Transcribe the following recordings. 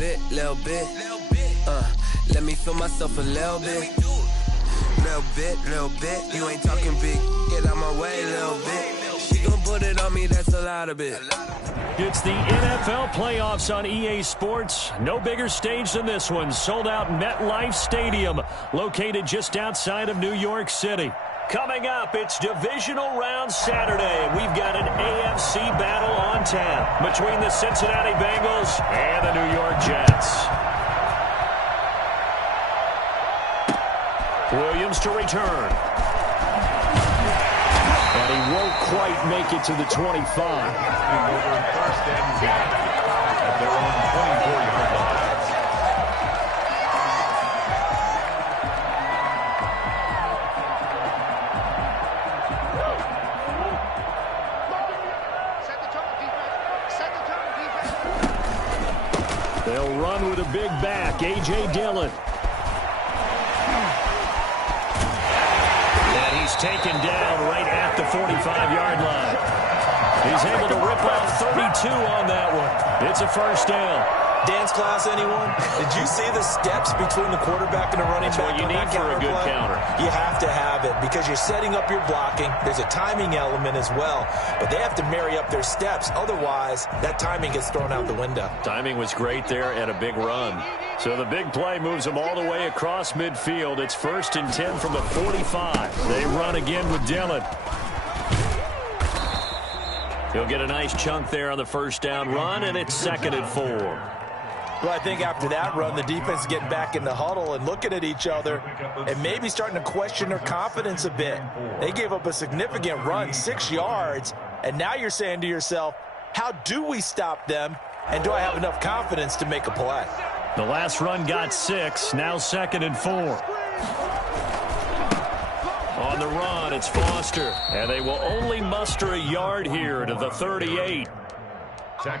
bit, little bit. Let me feel myself a little bit. Little bit. You ain't talking big. Get out my way, little bit. She gon' put it on me, that's a lot of bit. It's the NFL playoffs on EA Sports. No bigger stage than this one. Sold out MetLife Stadium, located just outside of New York City. Coming up, it's Divisional Round Saturday. We've got an AFC battle on tap between the Cincinnati Bengals and the New York Jets. Williams to return. And he won't quite make it to the 25. First and 10 at their own 24-yard line. They'll run with a big back, A.J. Dillon. And he's taken down right at the 45-yard line. He's able to rip off 32 on that one. It's a first down. Dance class, anyone? Did you see the steps between the quarterback and the running back? That's what you need for a good counter. You have to have it because you're setting up your blocking. There's a timing element as well, but they have to marry up their steps. Otherwise, that timing gets thrown out the window. Timing was great there and a big run. So the big play moves them all the way across midfield. It's 1st and 10 from the 45. They run again with Dillon. He'll get a nice chunk there on the first down run, and it's 2nd and 4. Well, I think after that run, the defense getting back in the huddle and looking at each other and maybe starting to question their confidence a bit. They gave up a significant run, 6 yards, and now you're saying to yourself, how do we stop them, and do I have enough confidence to make a play? The last run got 6, now 2nd and 4. On the run, it's Foster, and they will only muster a yard here to the 38.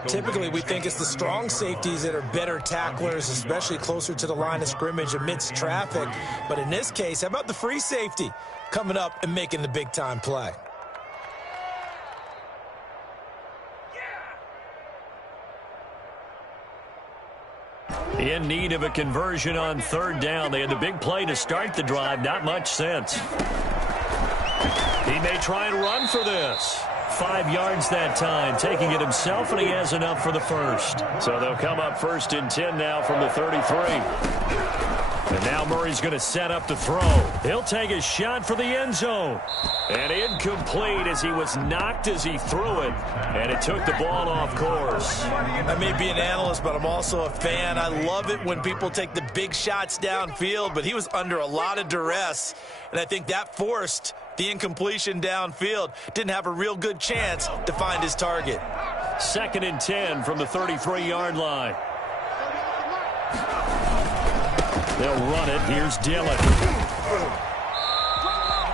Typically, we think it's the strong safeties that are better tacklers, especially closer to the line of scrimmage amidst traffic. But in this case, how about the free safety coming up and making the big-time play? In need of a conversion on 3rd down. They had the big play to start the drive. Not much sense. He may try and run for this. 5 yards that time, taking it himself, and he has enough for the first. So they'll come up 1st and 10 now from the 33. And now Murray's going to set up to throw. He'll take a shot for the end zone. And incomplete as he was knocked as he threw it. And it took the ball off course. I may be an analyst, but I'm also a fan. I love it when people take the big shots downfield, but he was under a lot of duress. And I think that forced the incompletion downfield. Didn't have a real good chance to find his target. 2nd and 10 from the 33-yard line. They'll run it. Here's Dillon.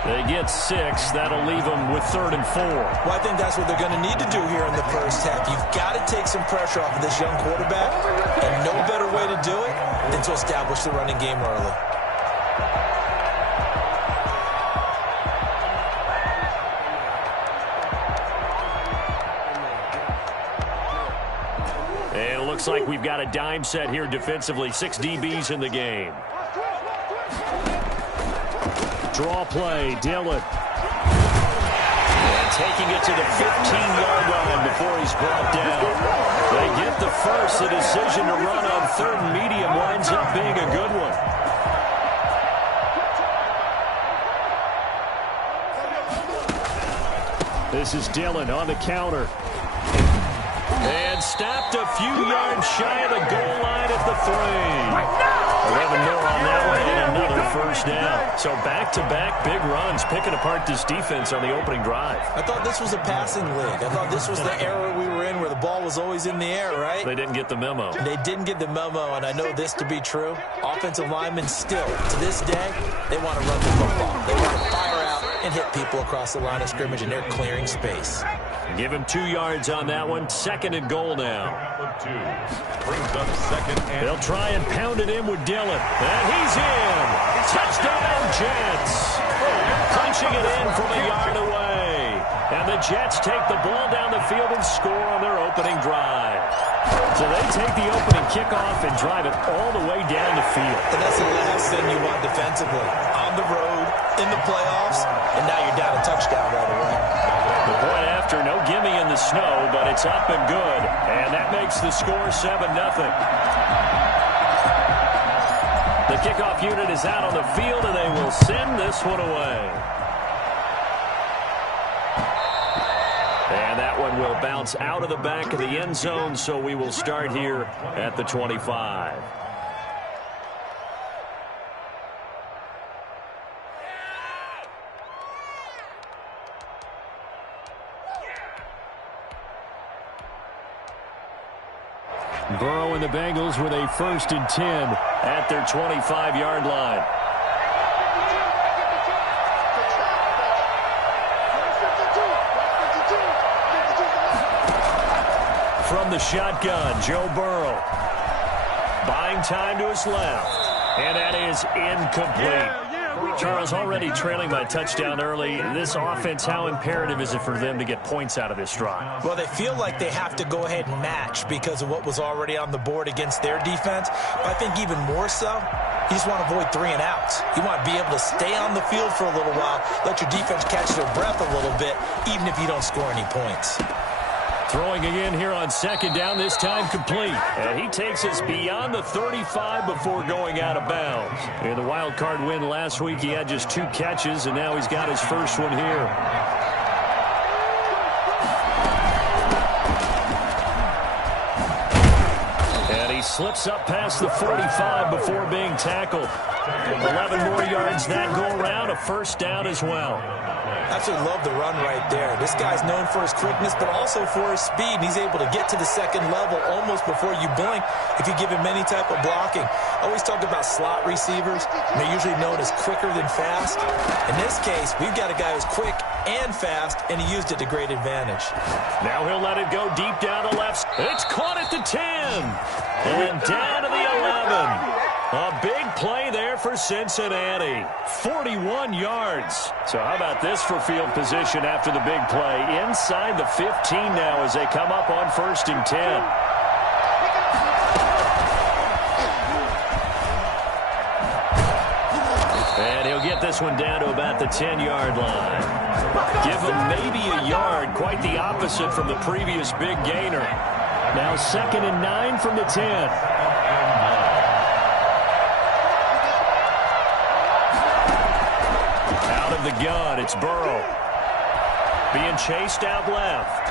They get 6. That'll leave them with 3rd and 4. Well, I think that's what they're going to need to do here in the first half. You've got to take some pressure off of this young quarterback, and no better way to do it than to establish the running game early. And it looks like we've got a dime set here defensively. 6 DBs in the game. Draw play, Dillon. And taking it to the 15-yard line before he's brought down. They get the first. The decision to run on 3rd and medium winds up being a good one. This is Dillon on the counter. And stopped a few yards shy of the goal line at the 3. 11 more on that one and another first down. So back-to-back big runs, picking apart this defense on the opening drive. I thought this was a passing league. I thought this was the era we were in where the ball was always in the air, right? They didn't get the memo. They didn't get the memo, and I know this to be true. Offensive linemen still, to this day, they want to run the football. They want to fire out and hit people across the line of scrimmage, and they're clearing space. Give him 2 yards on that one. 2nd and goal now. They'll try and pound it in with Dillon. And he's in. Touchdown, Jets. Punching it in from a yard away. And the Jets take the ball down the field and score on their opening drive. So they take the opening kickoff and drive it all the way down the field. And that's the last thing you want defensively. On the road, in the playoffs, and now you're down a touchdown right away. The point after, no gimme in the snow, but it's up and good. And that makes the score 7-0. The kickoff unit is out on the field, and they will send this one away. And that one will bounce out of the back of the end zone, so we will start here at the 25. Burrow and the Bengals with a 1st and 10 at their 25-yard line. From the shotgun, Joe Burrow. Buying time to his left. And that is incomplete. Charles, already trailing by touchdown early. This offense, how imperative is it for them to get points out of this drive? Well, they feel like they have to go ahead and match because of what was already on the board against their defense. But I think even more so, you just want to avoid 3 and outs. You want to be able to stay on the field for a little while, let your defense catch their breath a little bit, even if you don't score any points. Throwing again here on 2nd down, this time complete. And he takes us beyond the 35 before going out of bounds. In the wild card win last week, he had just 2 catches, and now he's got his first one here. And he slips up past the 45 before being tackled. 11 more yards that go around, a 1st down as well. Absolutely love the run right there. This guy's known for his quickness, but also for his speed. He's able to get to the 2nd level almost before you blink if you give him any type of blocking. I always talk about slot receivers. They're usually known as quicker than fast. In this case, we've got a guy who's quick and fast, and he used it to great advantage. Now he'll let it go deep down the left. It's caught at the 10. And down to the 11. A big play there for Cincinnati. 41 yards. So how about this for field position after the big play? Inside the 15 now as they come up on 1st and 10. And he'll get this one down to about the 10-yard line. Give him maybe a yard. Quite the opposite from the previous big gainer. Now 2nd and 9 from the 10. The gun, it's Burrow. Being chased out left.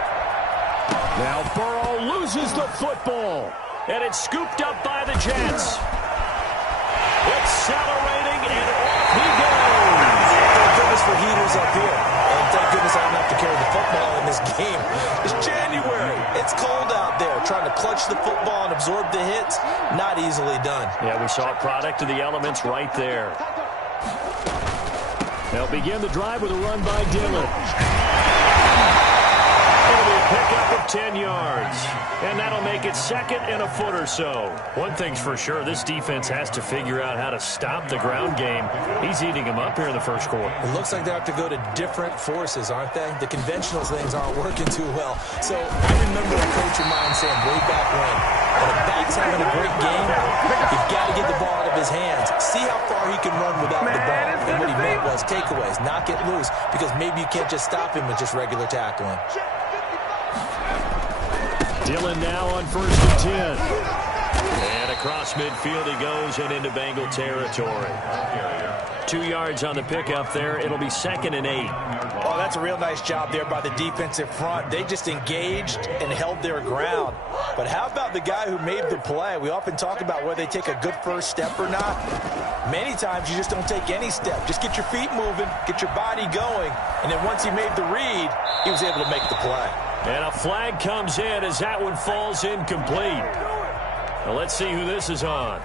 Now Burrow loses the football. And it's scooped up by the Jets. Accelerating, and off he goes. Thank goodness for heaters up here. And thank goodness I don't have to carry the football in this game. It's January. It's cold out there. Trying to clutch the football and absorb the hits, not easily done. Yeah, we saw a product of the elements right there. They'll begin the drive with a run by Dillon. It'll be a pickup of 10 yards. And that'll make it 2nd and a foot or so. One thing's for sure, this defense has to figure out how to stop the ground game. He's eating them up here in the 1st quarter. It looks like they have to go to different forces, aren't they? The conventional things aren't working too well. So I remember a coach of mine saying way back when a back's having a great game, you've got to get the ball out of his hands. See how far he can run without the ball. And what he meant was takeaways, knock it loose, because maybe you can't just stop him with just regular tackling. Dillon now on 1st and 10. And across midfield he goes and into Bengal territory. 2 yards on the pickup there. It'll be 2nd and 8. Oh, that's a real nice job there by the defensive front. They just engaged and held their ground. But how about the guy who made the play? We often talk about whether they take a good first step or not. Many times you just don't take any step. Just get your feet moving, get your body going, and then once he made the read, he was able to make the play. And a flag comes in as that one falls incomplete. Now let's see who this is on.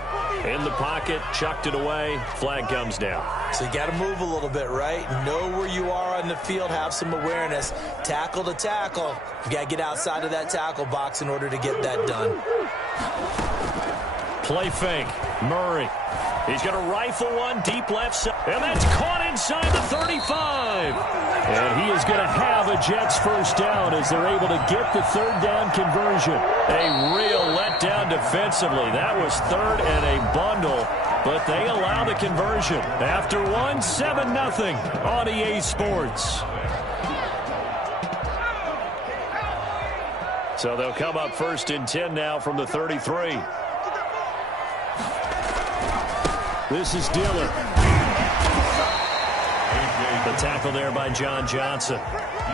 In the pocket, chucked it away, flag comes down. So you got to move a little bit, right? Know where you are on the field, have some awareness. Tackle to tackle. You got to get outside of that tackle box in order to get that done. Play fake. Murray. He's going to rifle one deep left side. And that's caught inside the 35. And he is going to have a Jets first down as they're able to get the third down conversion. A real letdown defensively. That was third and a bundle. But they allow the conversion. After one, 7-0 on EA Sports. So they'll come up first and 10 now from the 33. This is Dillon. The tackle there by John Johnson.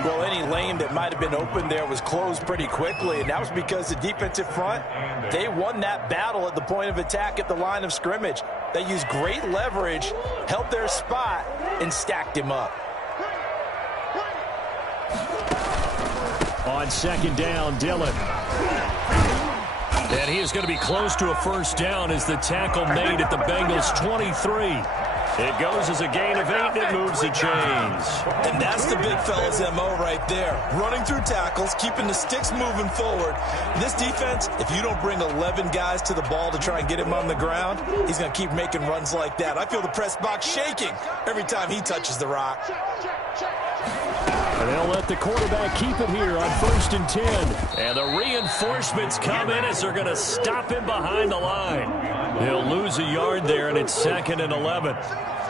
Well, any lane that might have been open there was closed pretty quickly, and that was because the defensive front, they won that battle at the point of attack at the line of scrimmage. They used great leverage, held their spot, and stacked him up. On second down, Dillon. And he is going to be close to a first down as the tackle made at the Bengals' 23. It goes as a gain of 8, and it moves the chains. And that's the big fella's MO right there. Running through tackles, keeping the sticks moving forward. This defense, if you don't bring 11 guys to the ball to try and get him on the ground, he's going to keep making runs like that. I feel the press box shaking every time he touches the rock. And they'll let the quarterback keep it here on first and 10. And the reinforcements come in as they're going to stop him behind the line. He'll lose a yard there, and it's 2nd and 11.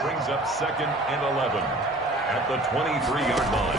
Brings up 2nd and 11 at the 23-yard line.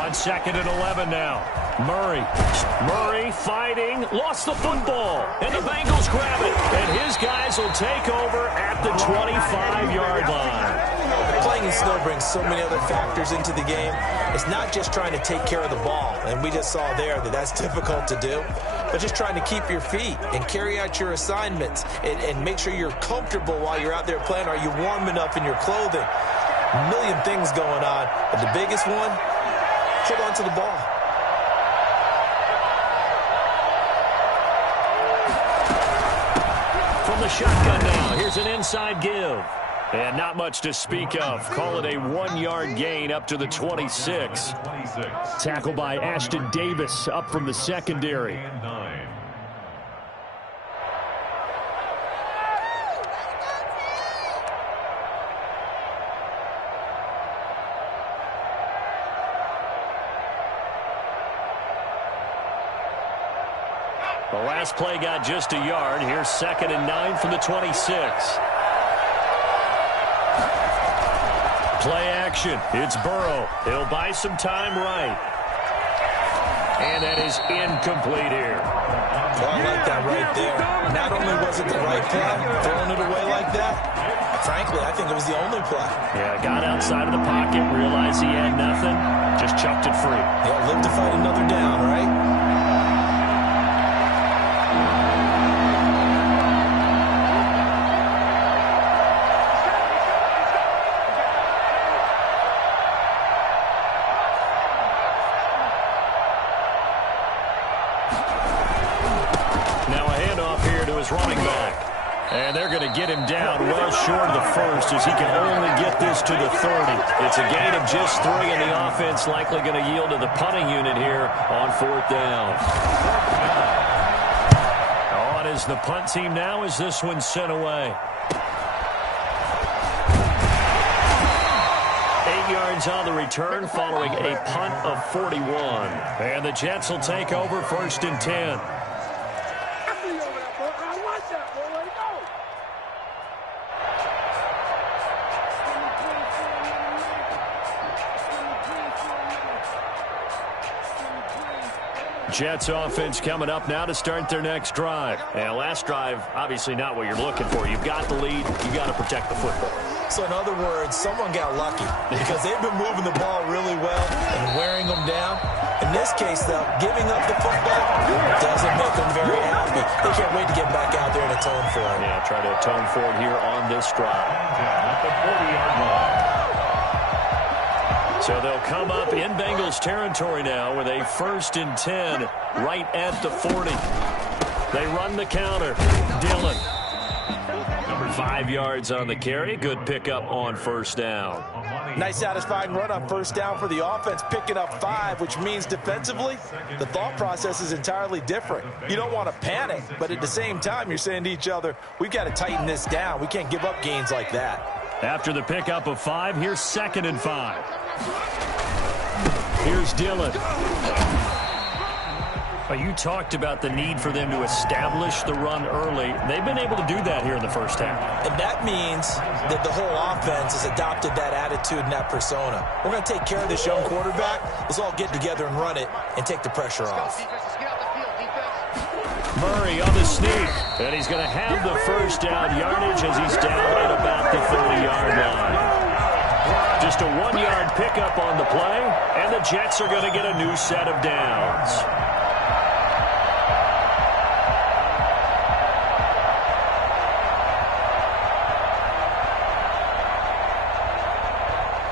On 2nd and 11 now. Murray fighting, lost the football, and the Bengals grab it. And his guys will take over at the 25-yard line. Playing in snow brings so many other factors into the game. It's not just trying to take care of the ball, and we just saw there that that's difficult to do, but just trying to keep your feet and carry out your assignments and make sure you're comfortable while you're out there playing. Are you warm enough in your clothing? A million things going on, but the biggest one, hold on to the ball. From the shotgun now, here's an inside give. And not much to speak of. Call it a 1-yard gain up to the 26. Tackle by Ashton Davis up from the secondary. The last play got just a yard. Here's 2nd and 9 from the 26. Play action. It's Burrow. He'll buy some time right. And that is incomplete here. Well, I like that right there. Not only was it the right play, throwing it away like that, frankly, I think it was the only play. Yeah, got outside of the pocket, realized he had nothing, just chucked it free. Yeah, live to fight another down, right? Running back. And they're going to get him down well short of the first as he can only get this to the 30. It's a gain of just 3, and the offense likely going to yield to the punting unit here on 4th down. On is the punt team now as this one's sent away. 8 yards on the return following a punt of 41. And the Jets will take over 1st and 10. Jets offense coming up now to start their next drive. And last drive, obviously not what you're looking for. You've got the lead. You got to protect the football. So in other words, someone got lucky because they've been moving the ball really well and wearing them down. In this case, though, giving up the football doesn't make them very happy. They can't wait to get back out there and atone for it. Yeah, try to atone for it here on this drive. At the 40-yard line. So they'll come up in Bengals territory now with a 1st and 10 right at the 40. They run the counter. Dillon. 5 yards on the carry. Good pickup on 1st down. Nice satisfying run on first down for the offense, picking up 5, which means defensively, the thought process is entirely different. You don't want to panic, but at the same time, you're saying to each other, we've got to tighten this down. We can't give up gains like that. After the pickup of 5, here's 2nd and 5. Here's Dillon. You talked about the need for them to establish the run early. They've been able to do that here in the first half. And that means that the whole offense has adopted that attitude and that persona. We're going to take care of this young quarterback. Let's all get together and run it and take the pressure off. Murray on the sneak, and he's going to have the first down yardage as he's down at about the 30-yard line. Just a 1-yard pickup on the play, and the Jets are going to get a new set of downs.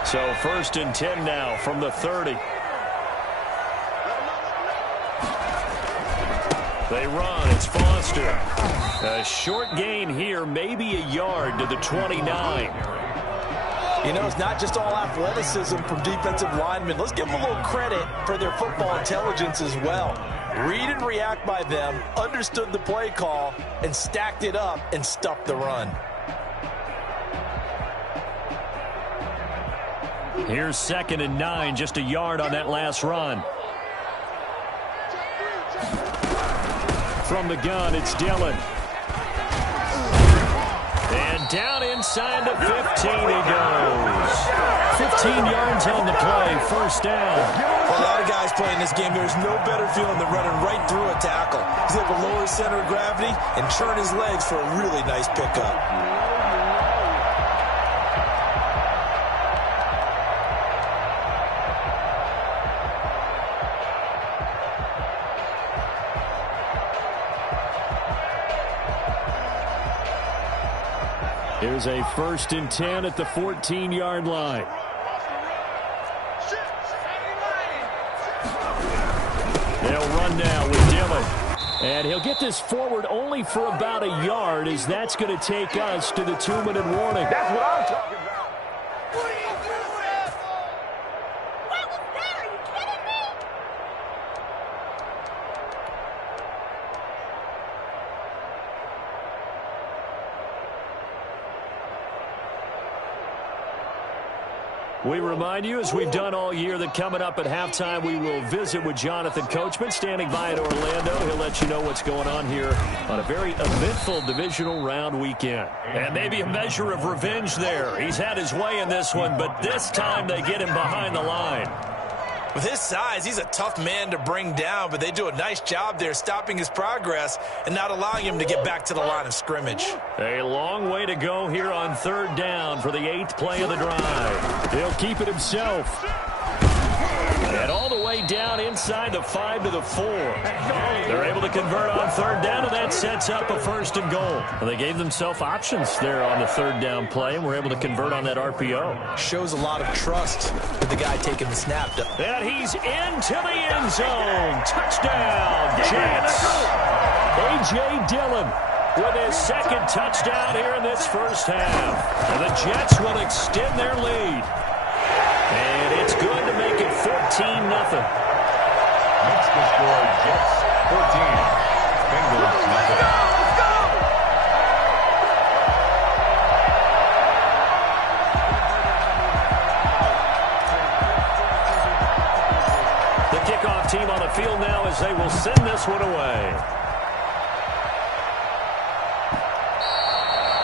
So 1st and 10 now from the 30. They run. It's Foster. A short gain here, maybe a yard to the 29. You know, it's not just all athleticism from defensive linemen. Let's give them a little credit for their football intelligence as well. Read and react by them, understood the play call, and stacked it up and stuffed the run. Here's 2nd and 9, just a yard on that last run. From the gun, it's Dillon. And down inside the 15 he goes. 15 yards on the play, first down. For a lot of guys playing this game, there's no better feeling than running right through a tackle. He's able to lower his center of gravity and turn his legs for a really nice pickup. Here's a 1st and 10 at the 14-yard line. They'll run now with Dillon. And he'll get this forward only for about a yard, as that's going to take us to the 2-minute warning. That's what I'm talking about. We remind you, as we've done all year, that coming up at halftime, we will visit with Jonathan Coachman, standing by in Orlando. He'll let you know what's going on here on a very eventful divisional round weekend. And maybe a measure of revenge there. He's had his way in this one, but this time they get him behind the line. With his size, he's a tough man to bring down, but they do a nice job there stopping his progress and not allowing him to get back to the line of scrimmage. A long way to go here on 3rd down for the 8th play of the drive. He'll keep it himself. And all the way down inside the 5 to the 4. They're able to convert on 3rd down, and that sets up a 1st and goal. Well, they gave themselves options there on the 3rd down play, and were able to convert on that RPO. Shows a lot of trust with the guy taking the snap. And he's into the end zone. Touchdown, Jets. A.J. Dillon with his 2nd touchdown here in this first half. And the Jets will extend their lead. And it's good to make it 14-0. Next to score, Jets 14. Bengals nothing. The kickoff team on the field now as they will send this one away.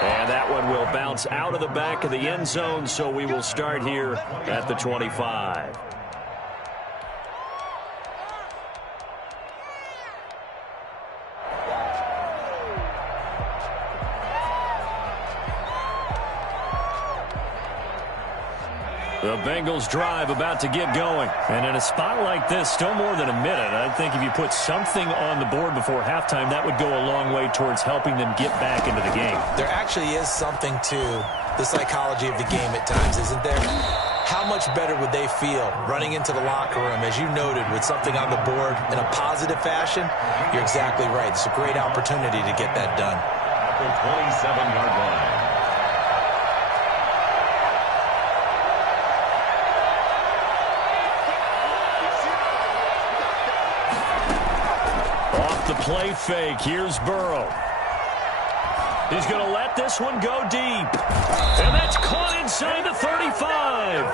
And that one will bounce out of the back of the end zone, so we will start here at the 25. The Bengals drive about to get going. And in a spot like this, still more than a minute, I think if you put something on the board before halftime, that would go a long way towards helping them get back into the game. There actually is something to the psychology of the game at times, isn't there? How much better would they feel running into the locker room, as you noted, with something on the board in a positive fashion? You're exactly right. It's a great opportunity to get that done. At the 27-yard line. off the play fake. Here's Burrow. He's going to let this one go deep. And that's caught inside the 35.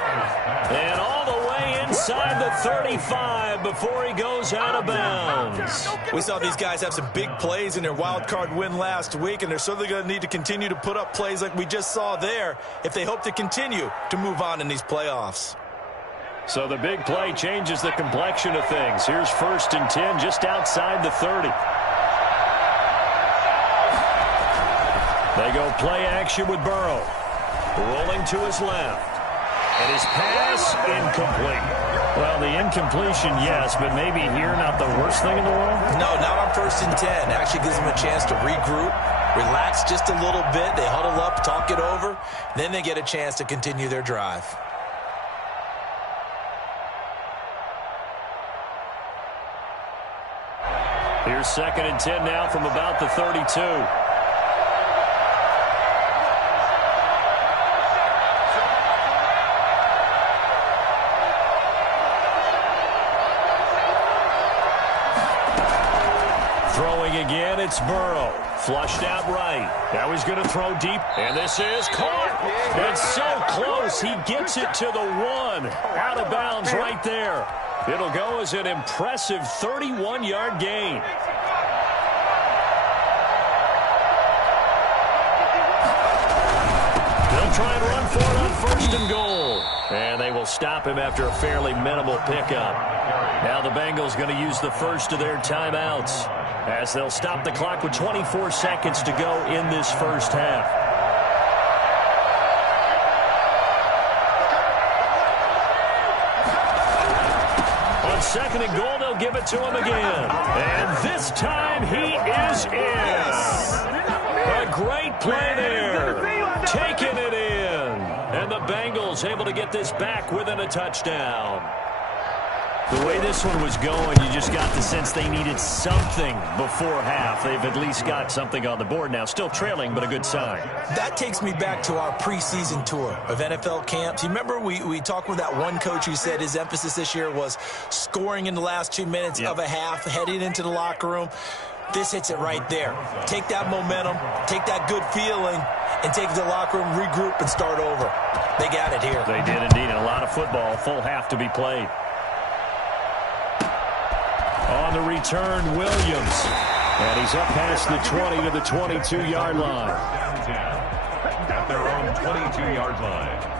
And all the way inside the 35 before he goes out of bounds. We saw these guys have some big plays in their wild card win last week, and they're certainly going to need to continue to put up plays like we just saw there if they hope to continue to move on in these playoffs. So the big play changes the complexion of things. Here's 1st and 10 just outside the 30. They go play action with Burrow. Rolling to his left. And his pass incomplete. Well, the incompletion, yes, but maybe here not the worst thing in the world? No, not on 1st and 10. Actually gives them a chance to regroup, relax just a little bit. They huddle up, talk it over. Then they get a chance to continue their drive. Here's 2nd and 10 now from about the 32. Throwing again, it's Burrow. Flushed out right. Now he's going to throw deep, and this is caught. It's so close, he gets it to the 1. Out of bounds right there. It'll go as an impressive 31-yard gain. They'll try and run for it on 1st and goal. And they will stop him after a fairly minimal pickup. Now the Bengals going to use the first of their timeouts as they'll stop the clock with 24 seconds to go in this first half. On 2nd and goal, they'll give it to him again. And this time he is in. A great play there. Taking it in. And the Bengals able to get this back within a touchdown. The way this one was going, you just got the sense they needed something before half. They've at least got something on the board now. Still trailing, but a good sign. That takes me back to our preseason tour of NFL camps. You remember we talked with that one coach who said his emphasis this year was scoring in the last 2 minutes of a half, heading into the locker room. This hits it right there. Take that momentum, take that good feeling, and take it to the locker room, regroup, and start over. They got it here. They did indeed. And a lot of football, full half to be played. On the return, Williams. And he's up past the 20 to the 22-yard line. At their own 22-yard line.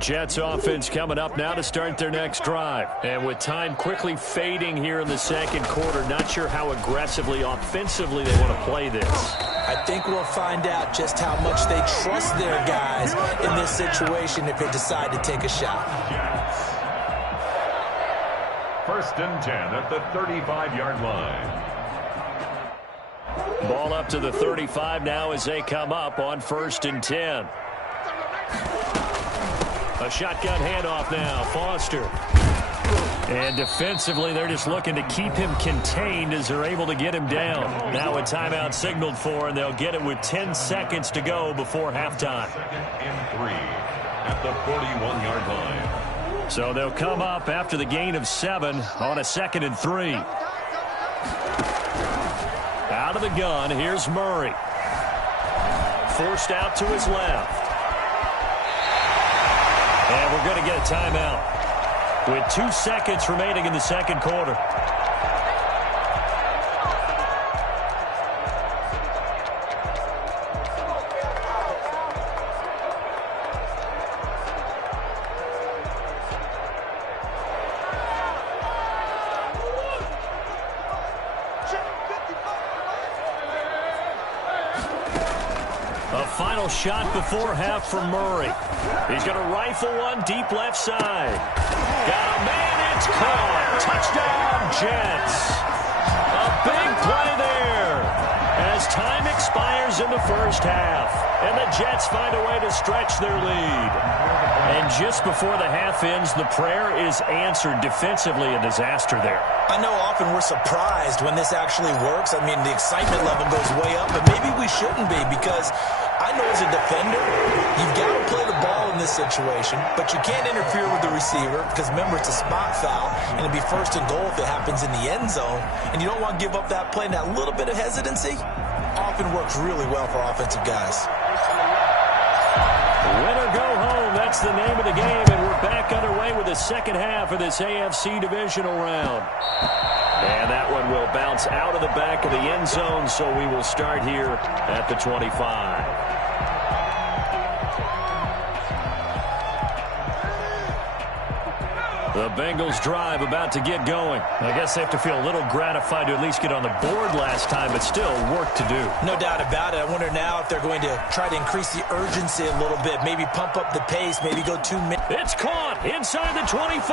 Jets offense coming up now to start their next drive. And with time quickly fading here in the second quarter, not sure how aggressively, offensively they want to play this. I think we'll find out just how much they trust their guys in this situation if they decide to take a shot. 1st and 10 at the 35-yard line. Ball up to the 35 now as they come up on 1st and 10. A shotgun handoff now, Foster. And defensively, they're just looking to keep him contained as they're able to get him down. Now a timeout signaled for, and they'll get it with 10 seconds to go before halftime. 2nd and 3 at the 41-yard line. So they'll come up after the gain of 7 on a 2nd and 3. Out of the gun, here's Murray. Forced out to his left. And we're going to get a timeout with 2 seconds remaining in the second quarter. A final shot before half from Murray. He's going to rifle one deep left side. Got a man, it's caught. Touchdown, Jets. A big play there as time expires in the first half. And the Jets find a way to stretch their lead. And just before the half ends, the prayer is answered. Defensively, a disaster there. I know often we're surprised when this actually works. I mean, the excitement level goes way up, but maybe we shouldn't be because I know as a defender, you've got to play the ball in this situation, but you can't interfere with the receiver because, remember, it's a spot foul, and it'd be first and goal if it happens in the end zone, and you don't want to give up that play. And that little bit of hesitancy often works really well for offensive guys. Win or go home, that's the name of the game, and we're back underway with the second half of this AFC divisional round. And that one will bounce out of the back of the end zone, so we will start here at the 25. The Bengals drive about to get going. I guess they have to feel a little gratified to at least get on the board last time, but still work to do. No doubt about it. I wonder now if they're going to try to increase the urgency a little bit, maybe pump up the pace, maybe go 2 minutes. It's caught inside the 25.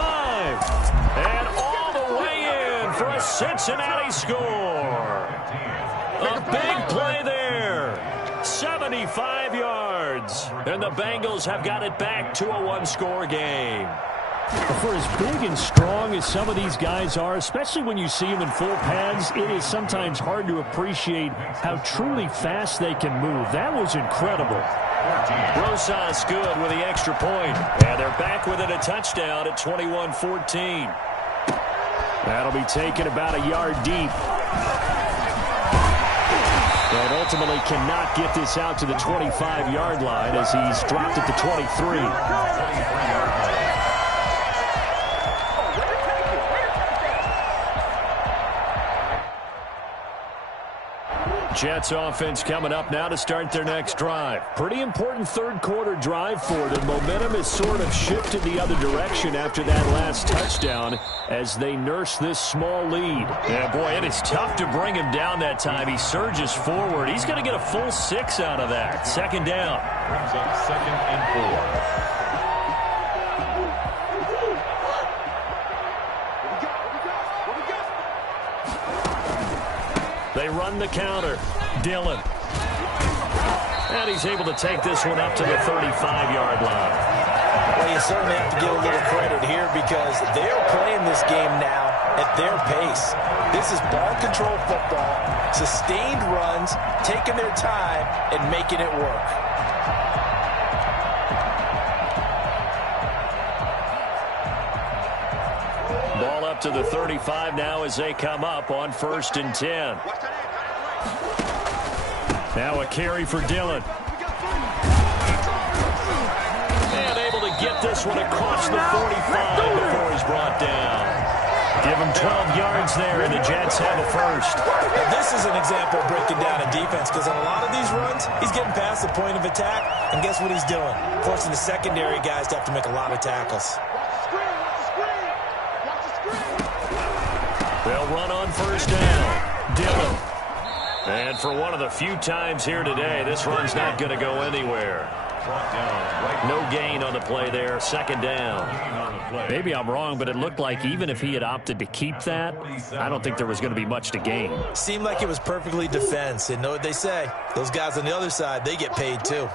And all the way in for a Cincinnati score. A big play there. 75 yards. And the Bengals have got it back to a one-score game. For as big and strong as some of these guys are, especially when you see them in full pads, it is sometimes hard to appreciate how truly fast they can move. That was incredible. Rosas good with the extra point. And they're back within a touchdown at 21-14. That'll be taken about a yard deep. And ultimately cannot get this out to the 25-yard line as he's dropped at the 23. Jets offense coming up now to start their next drive. Pretty important third quarter drive for them. Momentum has sort of shifted the other direction after that last touchdown as they nurse this small lead. Yeah, boy, it is tough to bring him down that time. He surges forward. He's going to get a full 6 out of that. Second down. Brings up 2nd and 4. They run the counter. Dillon. And he's able to take this one up to the 35-yard line. Well, you certainly have to give a little credit here because they're playing this game now at their pace. This is ball control football, sustained runs, taking their time, and making it work. Ball up to the 35 now as they come up on 1st and 10. Now a carry for Dillon. And able to get this one across the 45 before he's brought down. Give him 12 yards there, and the Jets have a first. Now, this is an example of breaking down a defense because on a lot of these runs, he's getting past the point of attack, and guess what he's doing? Forcing the secondary guys to have to make a lot of tackles. They'll run on 1st down. Dillon. And for one of the few times here today, this run's not going to go anywhere. No gain on the play there. 2nd down. Maybe I'm wrong, but it looked like even if he had opted to keep that, I don't think there was going to be much to gain. Seemed like it was perfectly defense. And know what they say? Those guys on the other side, they get paid too.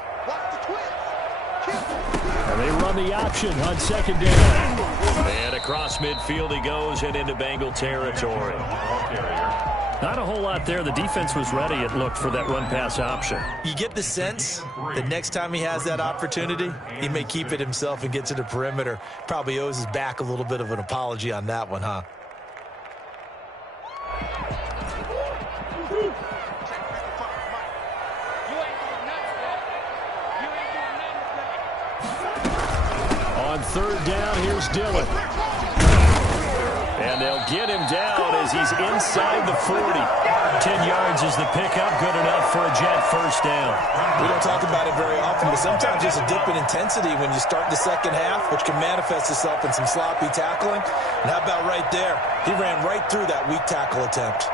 And they run the option on 2nd down. And across midfield he goes and into Bengal territory. Not a whole lot there. The defense was ready, it looked, for that run-pass option. You get the sense that next time he has that opportunity, he may keep it himself and get to the perimeter. Probably owes his back a little bit of an apology on that one, huh? On 3rd down, here's Dillon. And they'll get him down as he's inside the 40. 10 yards is the pickup. Good enough for a Jet first down. We don't talk about it very often, but sometimes there's a dip in intensity when you start the second half, which can manifest itself in some sloppy tackling. And how about right there? He ran right through that weak tackle attempt.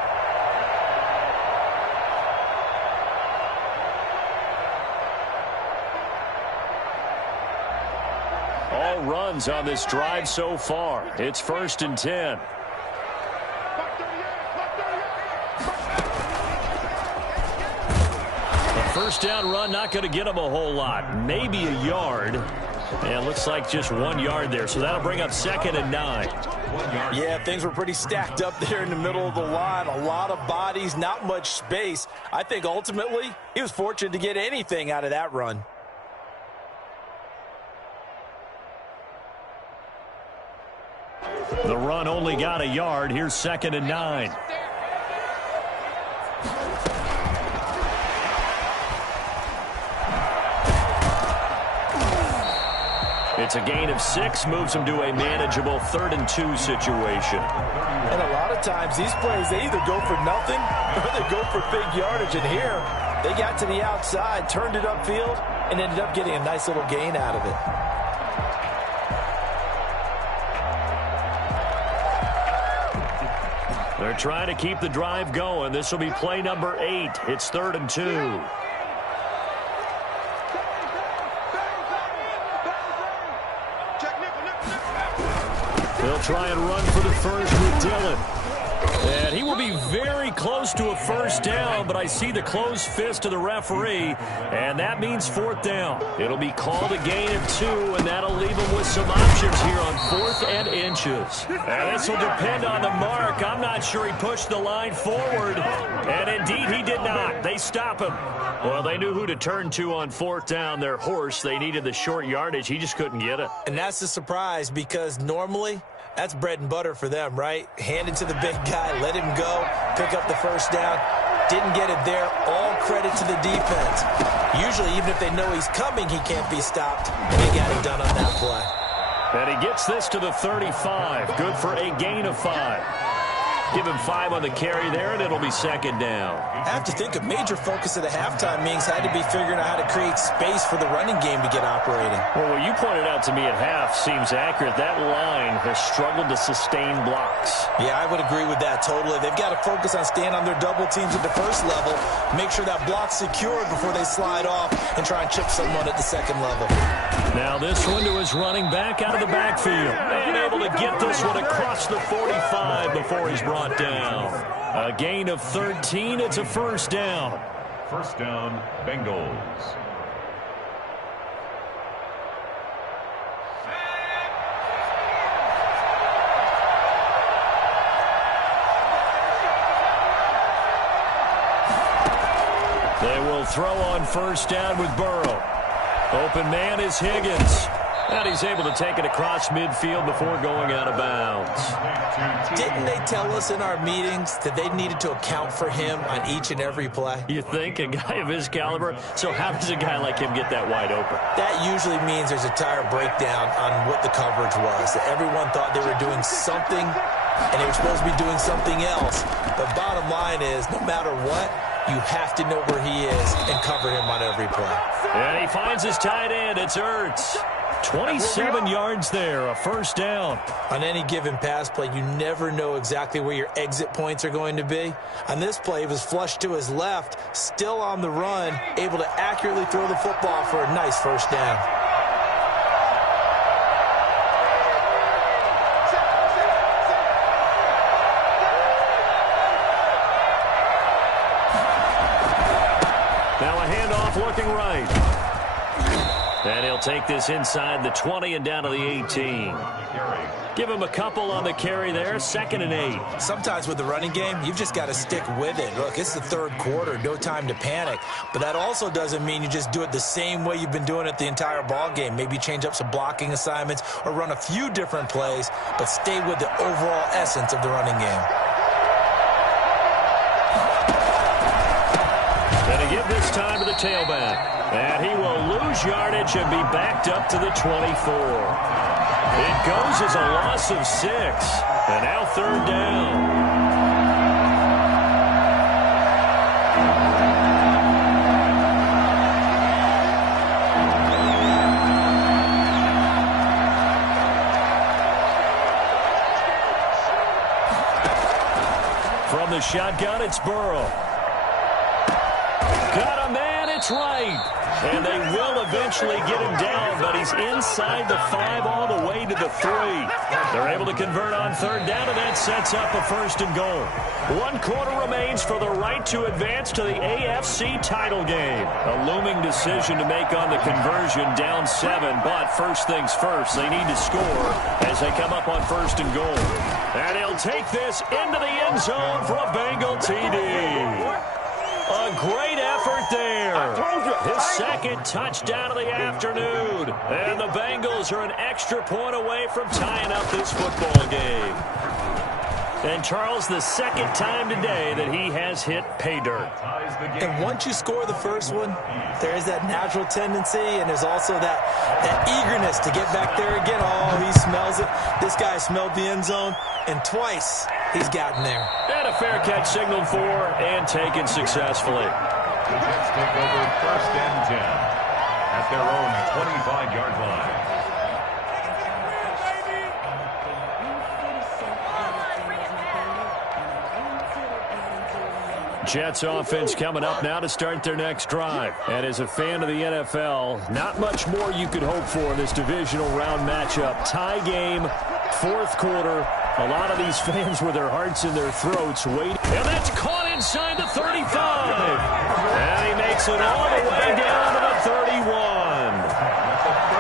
All runs on this drive so far. It's 1st and 10. A 1st down run, not going to get him a whole lot. Maybe a yard. And it looks like just 1 yard there, so that'll bring up 2nd and 9. Yeah, things were pretty stacked up there in the middle of the line. A lot of bodies, not much space. I think ultimately he was fortunate to get anything out of that run. The run only got a yard. Here's 2nd and 9. It's a gain of 6, moves them to a manageable 3rd and 2 situation. And a lot of times these plays, they either go for nothing or they go for big yardage. And here, they got to the outside, turned it upfield, and ended up getting a nice little gain out of it. They're trying to keep the drive going. This will be play number 8. It's 3rd and 2. They'll try and run for the first with Dillon. And he will be very close to a first down, but I see the closed fist of the referee, and that means 4th down. It'll be called a gain of 2, and that'll leave him with some options here on 4th and inches. And this will depend on the mark. I'm not sure he pushed the line forward, and indeed he did not. They stop him. Well, they knew who to turn to on 4th down. Their horse, they needed the short yardage. He just couldn't get it. And that's a surprise because normally that's bread and butter for them, right? Hand it to the big guy, let him go, pick up the first down. Didn't get it there. All credit to the defense. Usually, even if they know he's coming, he can't be stopped. They got it done on that play. And he gets this to the 35. Good for a gain of 5. Give him 5 on the carry there, and it'll be 2nd down. I have to think a major focus of the halftime meetings had to be figuring out how to create space for the running game to get operating. Well, what you pointed out to me at half seems accurate. That line has struggled to sustain blocks. Yeah, I would agree with that totally. They've got to focus on staying on their double teams at the first level, make sure that block's secured before they slide off and try and chip someone at the second level. Now this one to his running back out of the backfield. And able to get this one across the 45 before he's brought down. A gain of 13. It's a first down. First down, Bengals. They will throw on first down with Burrow. Open man is Higgins. And he's able to take it across midfield before going out of bounds. Didn't they tell us in our meetings that they needed to account for him on each and every play? You think? A guy of his caliber? So how does a guy like him get that wide open? That usually means there's a tire breakdown on what the coverage was. That everyone thought they were doing something, and they were supposed to be doing something else. But bottom line is, no matter what, you have to know where he is and cover him on every play. And he finds his tight end. It's Ertz. 27 yards there, a first down. On any given pass play, you never know exactly where your exit points are going to be. On this play, he was flushed to his left, still on the run, able to accurately throw the football for a nice first down. Now a handoff looking right. And he'll take this inside the 20 and down to the 18. Give him a couple on the carry there, 2nd and 8. Sometimes with the running game, you've just got to stick with it. Look, it's the third quarter, no time to panic. But that also doesn't mean you just do it the same way you've been doing it the entire ball game. Maybe change up some blocking assignments or run a few different plays, but stay with the overall essence of the running game. Going to give this time to the tailback. And he will lose yardage and be backed up to the 24. It goes as a loss of 6. And now 3rd down. From the shotgun, it's Burrow. Got a man. That's right. And they will eventually get him down, but he's inside the 5 all the way to the 3. They're able to convert on third down, and that sets up a first and goal. 1 quarter remains for the right to advance to the AFC title game. A looming decision to make on the conversion, down 7, but first things first, they need to score as they come up on first and goal. And he'll take this into the end zone for a Bengal TD. A great effort there. His second touchdown of the afternoon. And the Bengals are an extra point away from tying up this football game. And Charles, the second time today that he has hit pay dirt. And once you score the first one, there is that natural tendency, and there's also that eagerness to get back there again. Oh, he smells it. This guy smelled the end zone, and twice he's gotten there. And a fair catch signaled for and taken successfully. The Jets take over first and 10 at their own 25-yard line. Jets offense coming up now to start their next drive. And as a fan of the NFL, not much more you could hope for in this divisional round matchup. Tie game, fourth quarter. A lot of these fans with their hearts in their throats waiting. And that's caught inside the 35. And he makes it all the way down to the 31.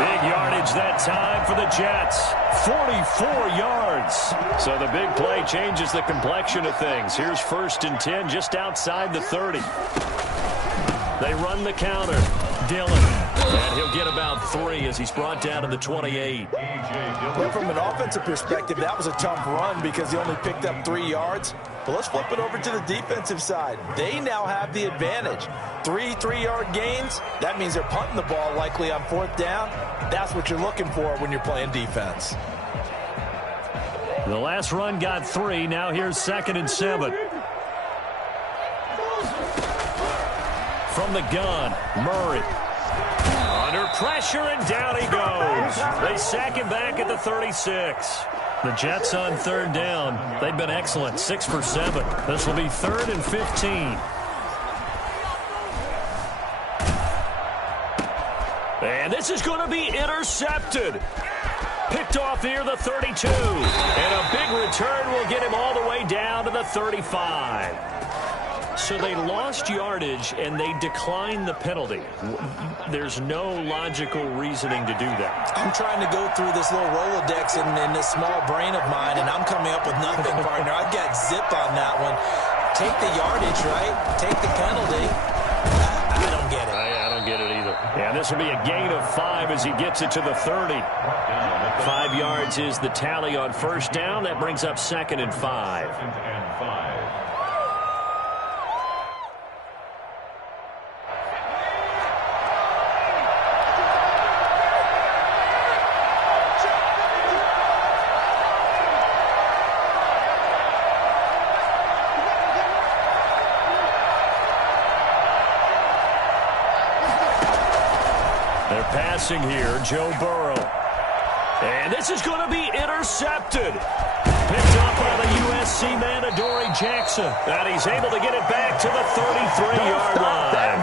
Big yardage that time for the Jets. 44 yards. So the big play changes the complexion of things. Here's first and 10 just outside the 30. They run the counter. Dillon. And he'll get about 3 as he's brought down to the 28. Well, from an offensive perspective, that was a tough run because he only picked up 3 yards. But let's flip it over to the defensive side. They now have the advantage. 3 3-yard gains. That means they're punting the ball likely on fourth down. That's what you're looking for when you're playing defense. The last run got 3. Now here's second and 7. From the gun, Murray. Under pressure, and down he goes. They sack him back at the 36. The Jets on third down. They've been excellent, 6 for 7. This will be 3rd and 15. And this is going to be intercepted. Picked off near the 32. And a big return will get him all the way down to the 35. So they lost yardage, and they declined the penalty. There's no logical reasoning to do that. I'm trying to go through this little Rolodex in this small brain of mine, and I'm coming up with nothing, partner. I've got zip on that one. Take the yardage, right? Take the penalty. I don't get it. I don't get it either. Yeah, this will be a gain of 5 as he gets it to the 30. 5 yards is the tally on first down. That brings up 2nd and 5. Passing here, Joe Burrow. And this is going to be intercepted. Picked up by the USC man, Adoree Jackson. And he's able to get it back to the 33-yard line.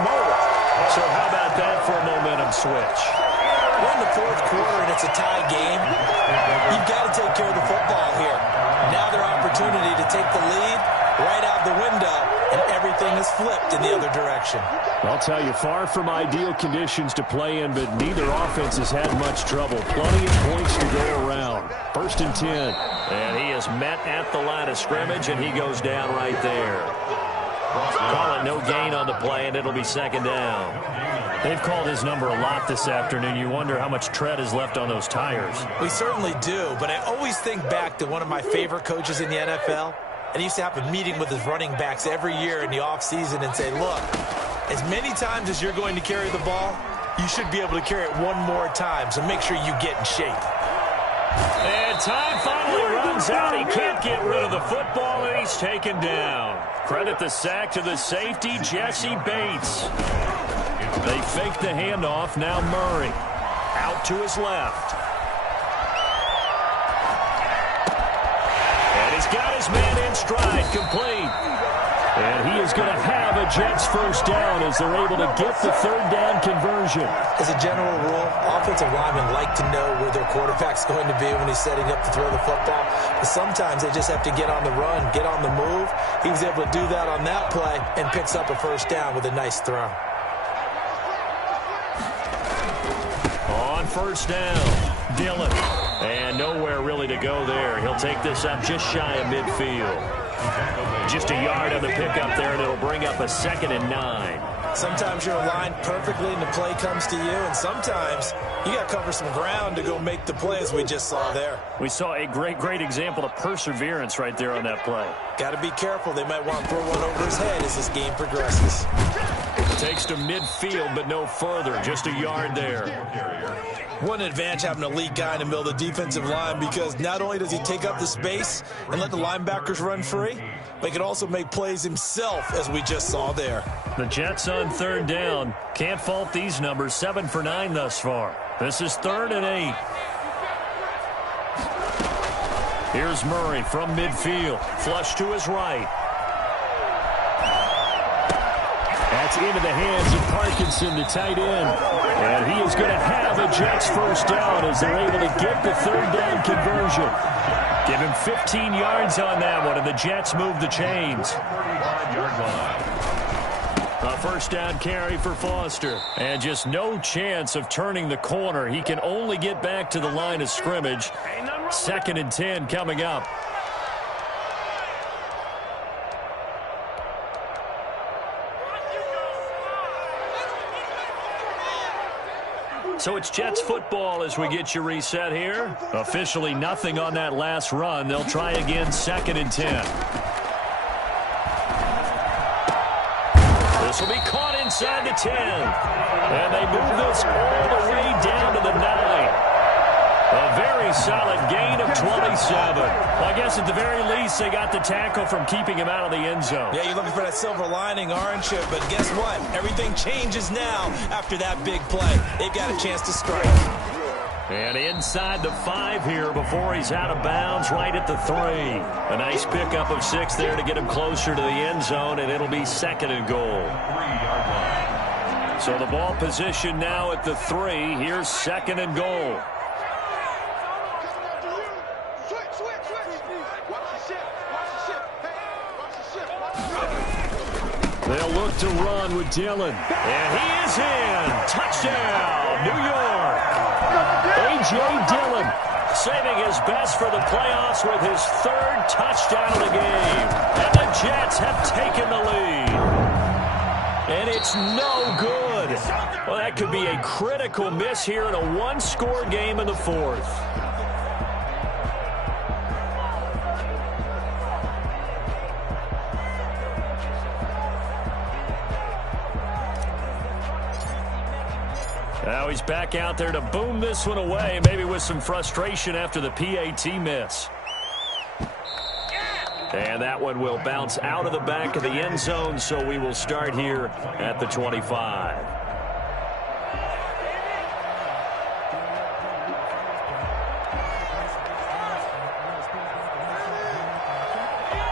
So how about that for a momentum switch? We're in the fourth quarter, and it's a tie game. You've got to take care of the football here. Now their opportunity to take the lead right out the window, and everything is flipped in the other direction. I'll tell you, far from ideal conditions to play in, but neither offense has had much trouble. Plenty of points to go around. 1st and 10. And he is met at the line of scrimmage, and he goes down right there. Call it no gain on the play, and it'll be 2nd down. They've called his number a lot this afternoon. You wonder how much tread is left on those tires. We certainly do, but I always think back to one of my favorite coaches in the NFL. And he used to have a meeting with his running backs every year in the offseason and say, look, as many times as you're going to carry the ball, you should be able to carry it one more time, so make sure you get in shape. And time finally runs out. He can't get rid of the football, and he's taken down. Credit the sack to the safety, Jesse Bates. They fake the handoff. Now Murray out to his left. And he's got his man in stride, complete. And he is going to have a Jets first down as they're able to get the third down conversion. As a general rule, offensive linemen like to know where their quarterback's going to be when he's setting up to throw the football. But sometimes they just have to get on the run, get on the move. He was able to do that on that play and picks up a first down with a nice throw. On first down, Dillon. And nowhere really to go there. He'll take this up just shy of midfield. Just a yard on the pickup there, and it'll bring up a 2nd and 9. Sometimes you're aligned perfectly and the play comes to you, and sometimes you got to cover some ground to go make the play, as we just saw there. We saw a great example of perseverance right there on that play. Got to be careful. They might want to throw one over his head as this game progresses. Takes to midfield, but no further. Just a yard there. What an advantage having an elite guy in the middle of the defensive line, because not only does he take up the space and let the linebackers run free, but he can also make plays himself, as we just saw there. The Jets on third down. Can't fault these numbers. 7 for 9 thus far. This is 3rd and 8. Here's Murray from midfield. Flush to his right. That's into the hands of Parkinson, the tight end. And he is going to have a Jets first down as they're able to get the third down conversion. Give him 15 yards on that one, and the Jets move the chains. A first down carry for Foster. And just no chance of turning the corner. He can only get back to the line of scrimmage. 2nd and 10 coming up. So it's Jets football as we get you reset here. Officially nothing on that last run. They'll try again 2nd and 10. This will be caught inside the 10. And they move this all the way down to the 9. A very solid gain of 27. Well, I guess at the very least they got the tackle from keeping him out of the end zone. Yeah, you're looking for that silver lining, aren't you? But guess what? Everything changes now after that big play. They've got a chance to strike. And inside the 5 here before he's out of bounds, right at the 3. A nice pickup of 6 there to get him closer to the end zone, and it'll be 2nd and goal. So the ball position now at the 3. Here's 2nd and goal. They'll look to run with Dillon. And he is in. Touchdown, New York. A.J. Dillon saving his best for the playoffs with his 3rd touchdown of the game. And the Jets have taken the lead. And it's no good. Well, that could be a critical miss here in a one-score game in the 4th. Now he's back out there to boom this one away, maybe with some frustration after the PAT miss. And that one will bounce out of the back of the end zone, so we will start here at the 25.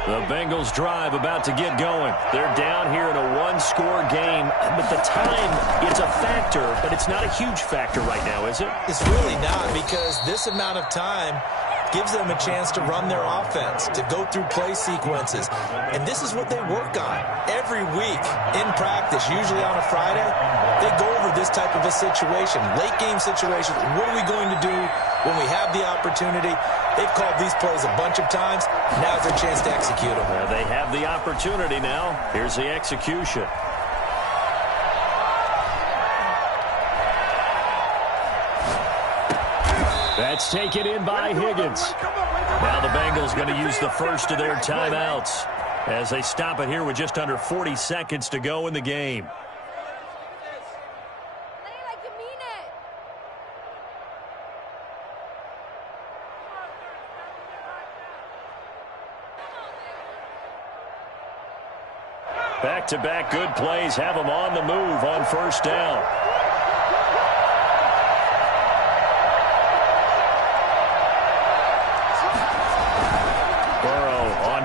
The Bengals drive about to get going. They're down here in a one-score game, but the time, it's a factor, but it's not a huge factor right now, is it? It's really not, because this amount of time gives them a chance to run their offense, to go through play sequences. And this is what they work on every week in practice, usually on a Friday. They go over this type of a situation, late game situation. What are we going to do when we have the opportunity? They've called these plays a bunch of times. Now's their chance to execute them. Well, they have the opportunity now. Here's the execution. That's taken in by Higgins. Now the Bengals going to use the first of their timeouts as they stop it here with just under 40 seconds to go in the game. Back-to-back good plays have them on the move on first down.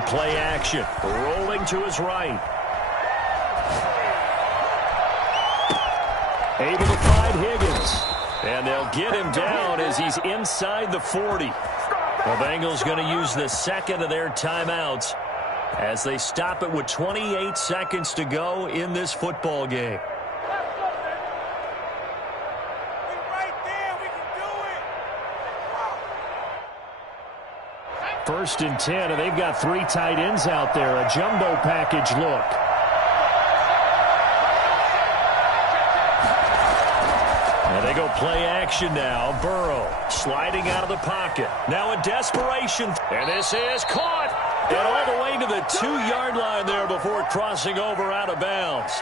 play action. Rolling to his right. Able to find Higgins. And they'll get him down as he's inside the 40. The Bengals going to use the second of their timeouts as they stop it with 28 seconds to go in this football game. First and 10, and they've got 3 tight ends out there. A jumbo package look. And they go play action now. Burrow sliding out of the pocket. Now in desperation. And this is caught. And all the way to the 2-yard line there before crossing over out of bounds.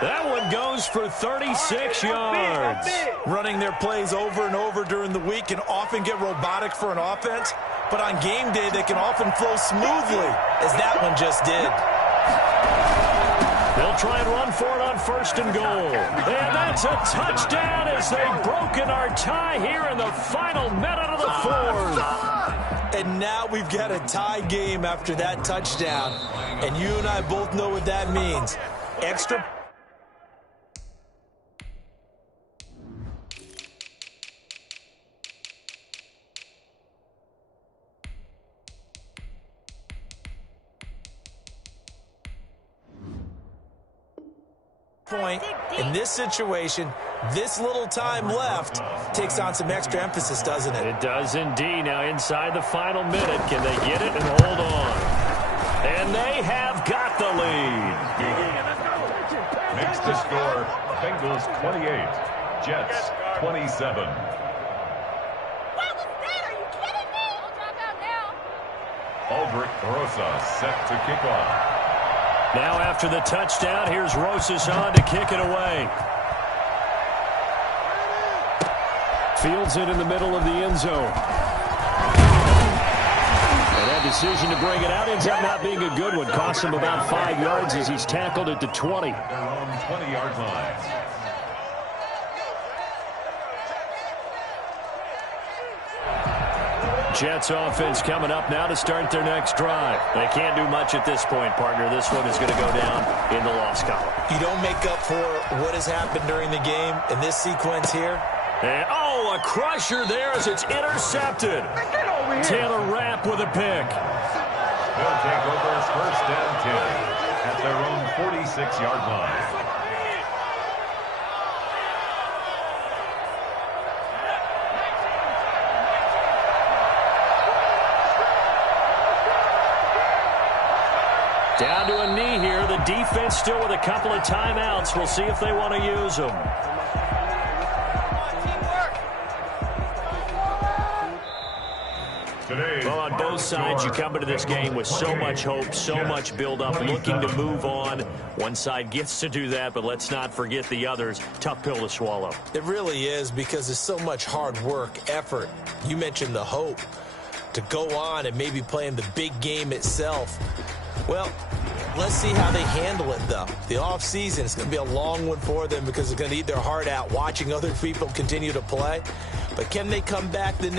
That one goes for 36 yards. Running their plays over and over during the week can often get robotic for an offense. But on game day, they can often flow smoothly, as that one just did. They'll try and run for it on first and goal. And that's a touchdown as they've broken our tie here in the final minute of the 4th. And now we've got a tie game after that touchdown. And you and I both know what that means. Extra point in this situation, this little time left takes on some extra emphasis, doesn't it? It does indeed. Now inside the final minute, can they get it and hold on? And they have got the lead. Makes the score Bengals 28, Jets 27. What was that? Are you kidding me? I'll drop out now. Aldrich Rosas set to kick off. Now after the touchdown, here's Rosas on to kick it away. Fields it in the middle of the end zone. And that decision to bring it out ends up not being a good one. Costs him about 5 yards as he's tackled at the 20. Their own 20-yard line. Jets offense coming up now to start their next drive. They can't do much at this point, partner. This one is going to go down in the loss column. You don't make up for what has happened during the game in this sequence here. And, oh, a crusher there as it's intercepted. Taylor Rapp with a pick. They'll take over as first and 10 at their own 46-yard line. Down to a knee here. The defense still with a couple of timeouts. We'll see if they want to use them. Well, on both sides, you come into this game with so much hope, so much build-up, looking to move on. One side gets to do that, but let's not forget the others. Tough pill to swallow. It really is, because there's so much hard work, effort. You mentioned the hope to go on and maybe play in the big game itself. Well, let's see how they handle it, though. The offseason is going to be a long one for them because they're going to eat their heart out watching other people continue to play. But can they come back the